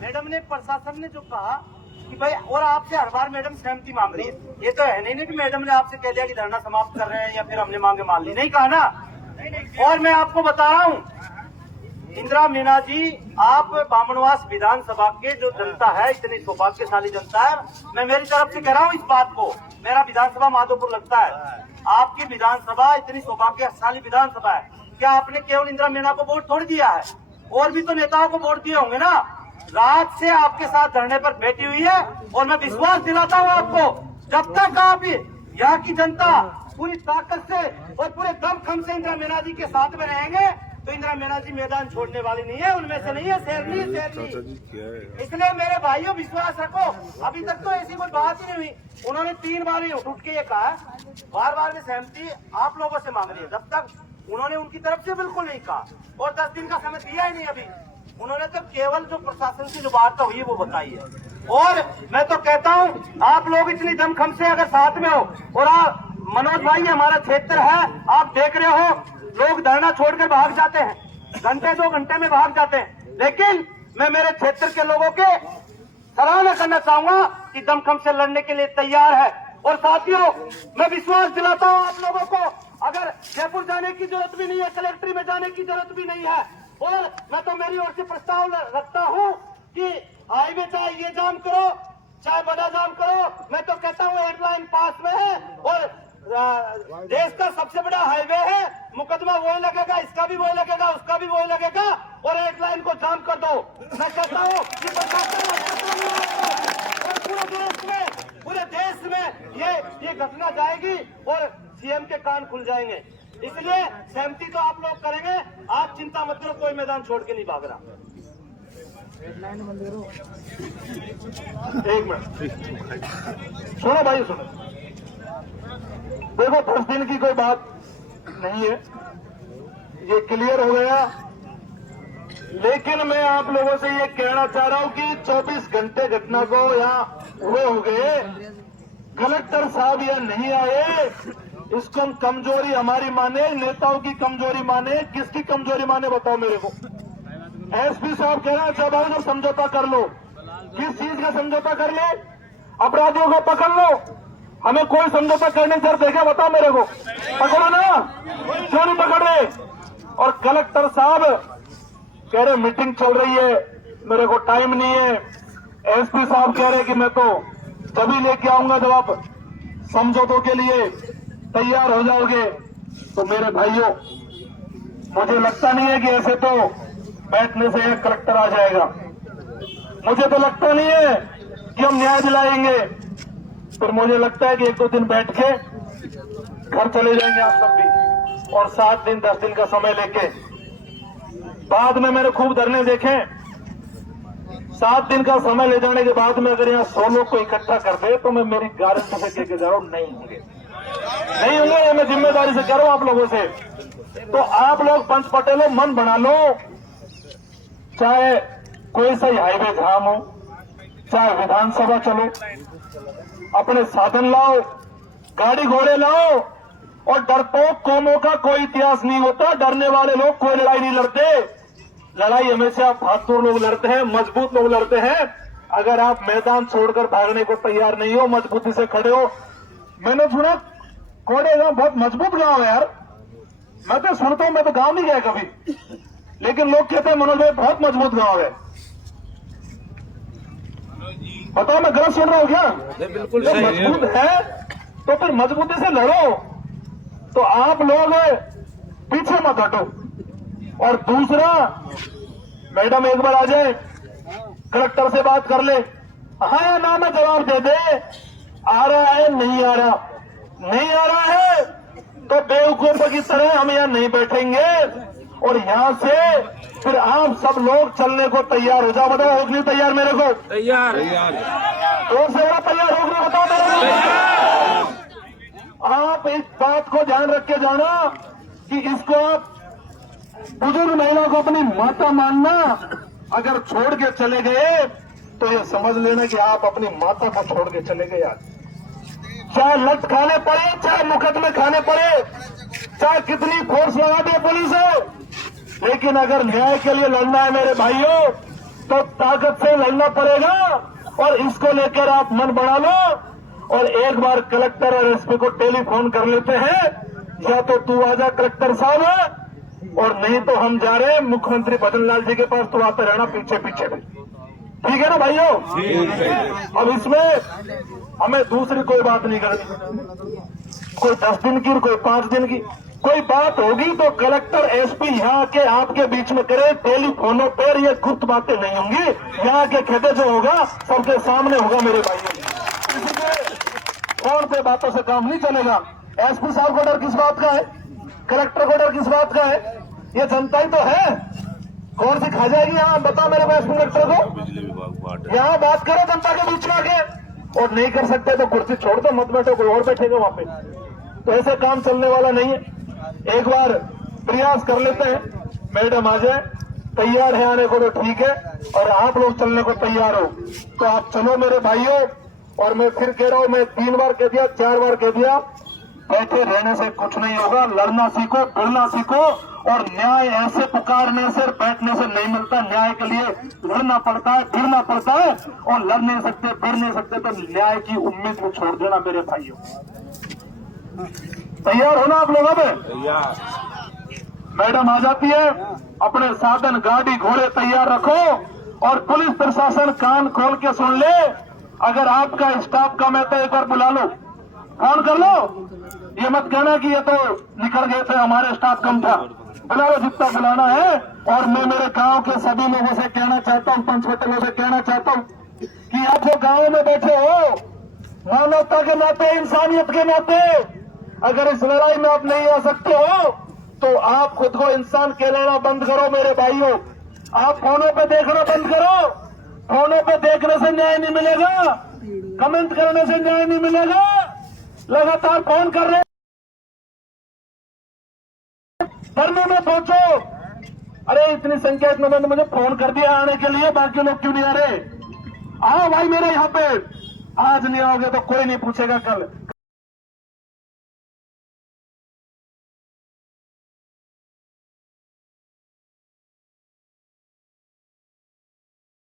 Madam ने, प्रशासन ने जो कहा कि भाई, और आपसे हर बार मैडम सहमति मांग रही है, ये तो है नहीं कि मैडम ने आपसे कह दिया कि धरना समाप्त कर रहे हैं या फिर हमने मांगे मान ली, नहीं कहा ना। और मैं आपको बता रहा हूँ इंदिरा मीना जी, आप बामनवास विधानसभा के जो जनता है, इतनी सौभाग्यशाली जनता है, मैं मेरी तरफ से कह रहा हूँ इस बात को, मेरा विधानसभा माधोपुर लगता है, आपकी विधानसभा इतनी सौभाग्यशाली विधानसभा है, क्या आपने केवल इंदिरा मीना को वोट थोड़ी दिया है, और भी तो नेताओं को वोट दिए होंगे ना। रात से आपके साथ धरने पर बैठी हुई है, और मैं विश्वास दिलाता हूँ आपको, जब तक आप यहाँ की जनता पूरी ताकत से और पूरे दमखम से इंदिरा मीना जी के साथ में रहेंगे, तो इंदिरा मीना जी मैदान छोड़ने वाली नहीं है, उनमें से नहीं है शेरनी। इसलिए मेरे भाइयों, विश्वास रखो, अभी तक तो ऐसी कोई बात ही नहीं हुई। उन्होंने 3 बार ही उठ के ये कहा, बार बार में सहमति आप लोगों से मांग रही है, जब तक उन्होंने उनकी तरफ से बिल्कुल नहीं कहा, और 10 दिन का समय दिया ही नहीं अभी। उन्होंने तो केवल जो प्रशासन की जो वार्ता हुई है वो बताई है। और मैं तो कहता हूँ, आप लोग इतनी दमखम से अगर साथ में हो, और मनोज भाई हमारा क्षेत्र है, आप देख रहे हो लोग धरना छोड़कर भाग जाते हैं, घंटे 2 घंटे में भाग जाते हैं, लेकिन मैं मेरे क्षेत्र के लोगों के सराहना करना चाहूंगा कि दमखम से लड़ने के लिए तैयार है। और साथियों, मैं विश्वास दिलाता हूं आप लोगों को, अगर जयपुर जाने की जरूरत भी नहीं है, कलेक्ट्रेट में जाने की जरूरत भी नहीं है, और मैं तो मेरी ओर से प्रस्ताव रखता हूं कि हाईवे चाहे ये जाम करो चाहे बड़ा जाम करो, मैं तो कहता हूं हेडलाइन पास में है, और देश का सबसे बड़ा हाईवे है, मुकदमा वही लगेगा, इसका भी वही लगेगा, उसका भी वही लगेगा, और हेडलाइन को जाम कर दो। मैं कहता हूँ कि पूरे देश में ये घटना जाएगी और सीएम के कान खुल जाएंगे। इसलिए सहमति तो आप लोग करेंगे, आप चिंता मत करो, कोई मैदान छोड़ के नहीं भाग रहा। एक मिनट सुनो भाई, सुनो, देखो 10 दिन की कोई बात नहीं है, ये क्लियर हो गया। लेकिन मैं आप लोगों से ये कहना चाह रहा हूं कि 24 घंटे घटना को यहाँ हुए हो गए, कलेक्टर साहब यहाँ नहीं आए, इसको हम कमजोरी हमारी माने, नेताओं की कमजोरी माने, किसकी कमजोरी माने बताओ मेरे को। एसपी साहब कह रहे हैं अच्छा भाई समझौता कर लो, किस चीज का समझौता कर ले? अपराधियों को पकड़ लो, हमें कोई समझौता करने की जरूरत है क्या बताओ मेरे को? पकड़ो ना, क्यों नहीं पकड़ रहे? और कलेक्टर साहब कह रहे मीटिंग चल रही है, मेरे को टाइम नहीं है। एसपी साहब कह रहे कि मैं तो तभी लेके आऊंगा जब आप समझौतों के लिए तैयार हो जाओगे। तो मेरे भाइयों, मुझे लगता नहीं है कि ऐसे तो बैठने से एक कलेक्टर आ जाएगा, मुझे तो लगता नहीं है कि हम न्याय दिलाएंगे। फिर मुझे लगता है कि 1-2 दिन बैठ के घर चले जाएंगे आप सब भी, और 7 दिन 10 दिन का समय लेके। बाद में मैंने खूब धरने देखे, 7 दिन का समय ले जाने के बाद में अगर यहाँ 100 लोग को इकट्ठा कर दे तो मैं मेरी गारंटी से कह के जा रहा हूं नहीं होंगे, नहीं होंगे। ये मैं जिम्मेदारी से कह रहा हूं आप लोगों से। तो आप लोग पंच पटेलों मन बना लो, चाहे कोई सा हाईवे जाम हो, चाहे विधानसभा चलो, अपने साधन लाओ, गाड़ी घोड़े लाओ, और डरपोक कौमों का कोई इतिहास नहीं होता। डरने वाले लोग कोई लड़ाई नहीं लड़ते, लड़ाई हमेशा बहादुर लोग लड़ते हैं, मजबूत लोग लड़ते हैं। अगर आप मैदान छोड़कर भागने को तैयार नहीं हो, मजबूती से खड़े हो। मैंने सुना कोड़े गांव बहुत मजबूत गांव है यार, मैं तो सुनता हूं, मैं तो गांव नहीं गया कभी, लेकिन लोग कहते हैं मनोज भाई बहुत मजबूत गांव है। बताओ मैं गलत सुन रहा हूं क्या? बिल्कुल मजबूत है तो फिर मजबूती से लड़ो। तो आप लोग पीछे मत हटो। और दूसरा, मैडम एक बार आ जाए, कलेक्टर से बात कर ले, हाँ या ना में जवाब दे दे, आ रहा है नहीं आ रहा, नहीं आ रहा है तो बेवकूफों की तरह हम यहाँ नहीं बैठेंगे, और यहाँ से फिर आप सब लोग चलने को तैयार हो जाओ। बताओ हो नहीं तैयार मेरे को? तैयार। तो से तैयार हो गए बताओ मेरे को। आप इस बात को ध्यान रख के जाना कि इसको आप बुजुर्ग महिला को अपनी माता मानना, अगर छोड़ के चले गए तो ये समझ लेना कि आप अपनी माता को छोड़ के चले गए। आज चाहे लत खाने पड़े, चाहे मुकदमे खाने पड़े, चाहे कितनी फोर्स लगा दे पुलिस है, लेकिन अगर न्याय के लिए लड़ना है मेरे भाइयों, तो ताकत से लड़ना पड़ेगा और इसको लेकर आप मन बढ़ा लो और एक बार कलेक्टर और एसपी को टेलीफोन कर लेते हैं, या तो तू आजा कलेक्टर साहब, और नहीं तो हम जा रहे हैं मुख्यमंत्री भजन लाल जी के पास, तो आते रहना पीछे पीछे भी। ठीक है ना भाइयों? अब इसमें हमें दूसरी कोई बात नहीं करनी, कोई 10 दिन की, कोई 5 दिन की, कोई बात होगी तो कलेक्टर एसपी यहाँ के आपके बीच में करे, टेलीफोनों पर ये गुप्त बातें नहीं होंगी, यहाँ के खेते जो होगा सबके सामने होगा मेरे भाइयों। इसलिए फोन पे बातों से काम नहीं चलेगा। एसपी साहब को डर किस बात का है, कलेक्टर को डर किस बात का है? ये जनता ही तो है, कौन सी खा जाएगी यहाँ? बता मेरे पास कलेक्टर को, यहाँ बात करो जनता के बीच में आके, और नहीं कर सकते तो कुर्सी छोड़ दो, मत बैठो, कोई और बैठेगा वहां पे। तो ऐसे काम चलने वाला नहीं है। एक बार प्रयास कर लेते हैं, मैडम आ जाए, तैयार है आने को तो ठीक है, और आप लोग चलने को तैयार हो तो आप चलो मेरे भाइयों। और मैं फिर कह रहा हूं, मैं 3 बार कह दिया, 4 बार कह दिया, बैठे रहने से कुछ नहीं होगा, लड़ना सीखो, भिड़ना सीखो, और न्याय ऐसे पुकारने से, बैठने से नहीं मिलता। न्याय के लिए लड़ना पड़ता है, भिड़ना पड़ता है, और लड़ नहीं सकते, भिड़ नहीं सकते तो न्याय की उम्मीद को छोड़ देना मेरे भाइयों। तैयार होना आप लोगों में? मैडम आ जाती है, अपने साधन गाड़ी घोड़े तैयार रखो, और पुलिस प्रशासन कान खोल के सुन ले। अगर आपका स्टाफ कम है तो एक बार बुला लो, फोन कर लो, ये मत कहना कि ये तो निकल गए थे, हमारे स्टाफ कम था। बुला लो जितना बुलाना है। और मैं मेरे गांव के सभी लोगों से कहना चाहता हूं, पंचवटलों से कहना चाहता हूं कि आप जो गांव में बैठे हो, मानवता के नाते, इंसानियत के नाते, अगर इस लड़ाई में आप नहीं आ सकते हो तो आप खुद को इंसान कहलाना बंद करो मेरे भाइयों। आप फोनों पे देखना बंद करो, फोनों पे देखने से न्याय नहीं मिलेगा, कमेंट करने से न्याय नहीं मिलेगा। लगातार फोन कर रहे, धरने में पहुंचो। अरे इतनी संख्या, इतने बंद मुझे फोन कर दिया आने के लिए, बाकी लोग क्यों नहीं आ रहे? आओ भाई मेरे यहाँ पे, आज नहीं आओगे तो कोई नहीं पूछेगा कल।